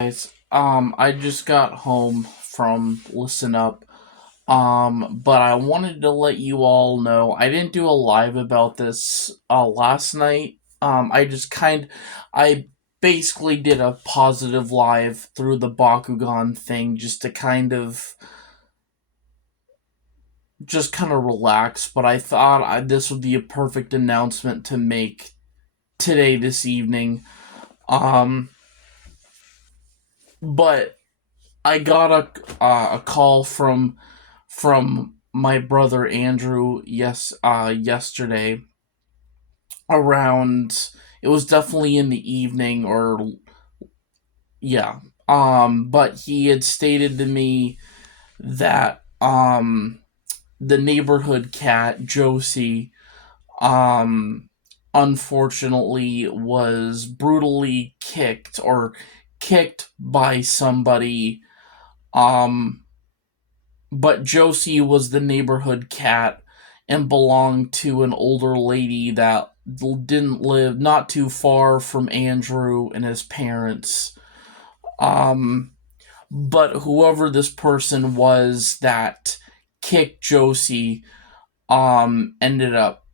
Guys, I just got home from Listen Up. But I wanted to let you all know I didn't do a live about this last night. I basically did a positive live through the Bakugan thing just to kind of relax, but I thought this would be a perfect announcement to make today this evening. Um but I got a call from my brother Andrew yesterday around. It was definitely in the evening, or yeah. But he had stated to me that the neighborhood cat Josie um unfortunately was brutally kicked by somebody. Um but Josie was the neighborhood cat and belonged to an older lady that didn't live not too far from Andrew and his parents. Um, but whoever this person was that kicked Josie, ended up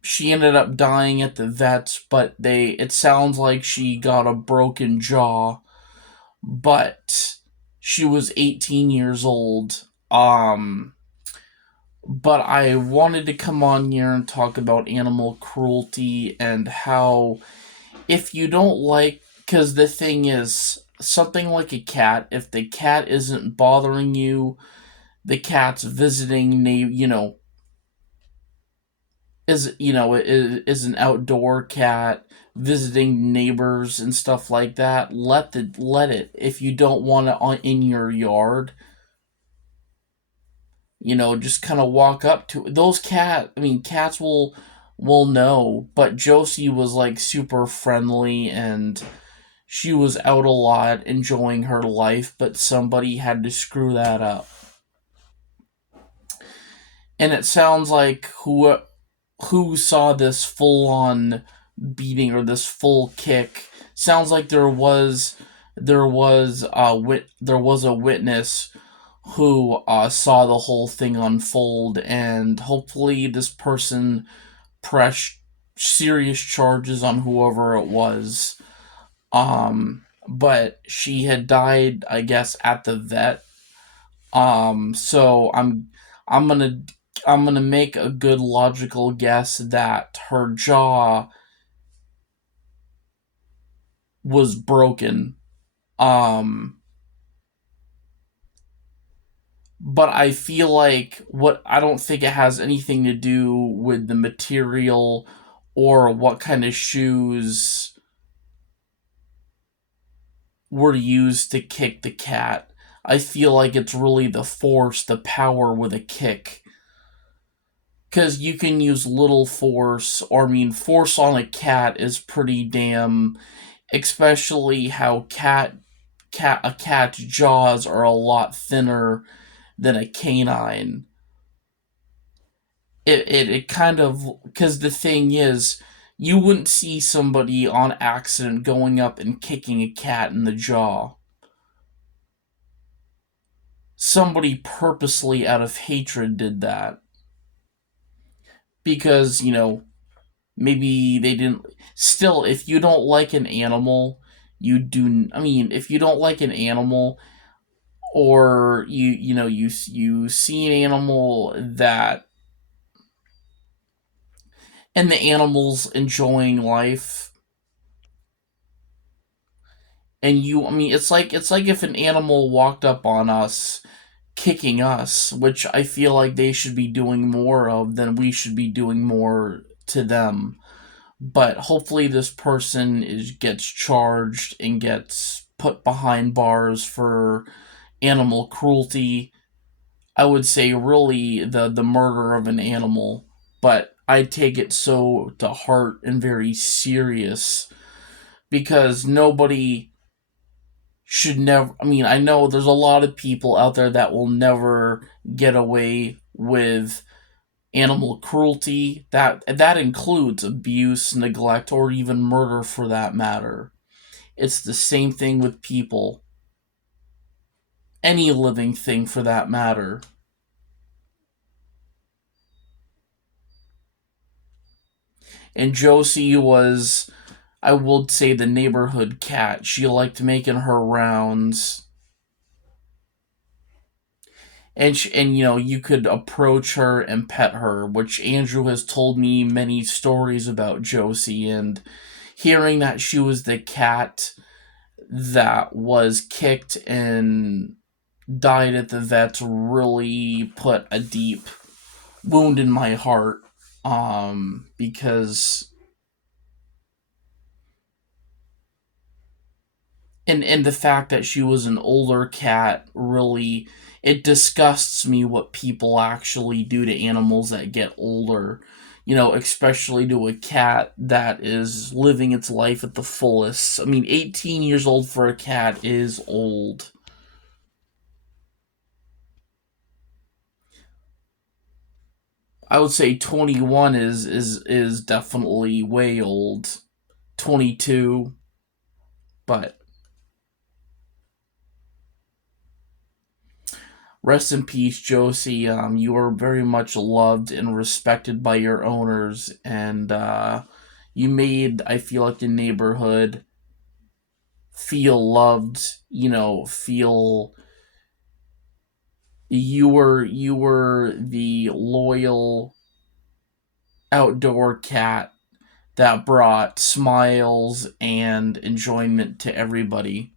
she ended up dying at the vets, but it sounds like she got a broken jaw, but she was 18 years old. But I wanted to come on here and talk about animal cruelty and how, if you don't like, because the thing is, something like a cat, if the cat isn't bothering you, the cat's visiting, is an outdoor cat visiting neighbors and stuff like that. Let it. If you don't want it in your yard, just kind of walk up to those cats will know, but Josie was like super friendly and she was out a lot enjoying her life, but somebody had to screw that up. And it sounds like who saw this full on beating or this full kick, sounds like there was a witness who saw the whole thing unfold, and hopefully this person pressed serious charges on whoever it was. But she had died, I guess, at the vet. So I'm gonna I'm gonna make a good logical guess that her jaw was broken. Um, but I feel like what I don't think it has anything to do with the material or what kind of shoes were used to kick the cat. I feel like it's really the force, the power with a kick. Because you can use little force, or force on a cat is pretty damn. Especially how a cat's jaws are a lot thinner than a canine. It kind of, because the thing is, you wouldn't see somebody on accident going up and kicking a cat in the jaw. Somebody purposely out of hatred did that because maybe they didn't. Still, if you don't like an animal, you do. If you don't like an animal, or you see an animal that and the animal's enjoying life, and it's like if an animal walked up on us kicking us, which I feel like they should be doing more of than we should be doing more to them. But hopefully this person gets charged and gets put behind bars for animal cruelty. I would say really the murder of an animal, but I take it so to heart and very serious because nobody should never. I know there's a lot of people out there that will never get away with animal cruelty. That includes abuse, neglect, or even murder for that matter. It's the same thing with people, any living thing for that matter. And Josie was, I would say, the neighborhood cat. She liked making her rounds. And you could approach her and pet her, which Andrew has told me many stories about Josie, and hearing that she was the cat that was kicked and died at the vets really put a deep wound in my heart. Because and the fact that she was an older cat, really, it disgusts me what people actually do to animals that get older, especially to a cat that is living its life at the fullest. I mean, 18 years old for a cat is old. I would say 21 is definitely way old. 22, but rest in peace, Josie. You are very much loved and respected by your owners, and you made, I feel like, the neighborhood feel loved. Feel you were the loyal outdoor cat that brought smiles and enjoyment to everybody.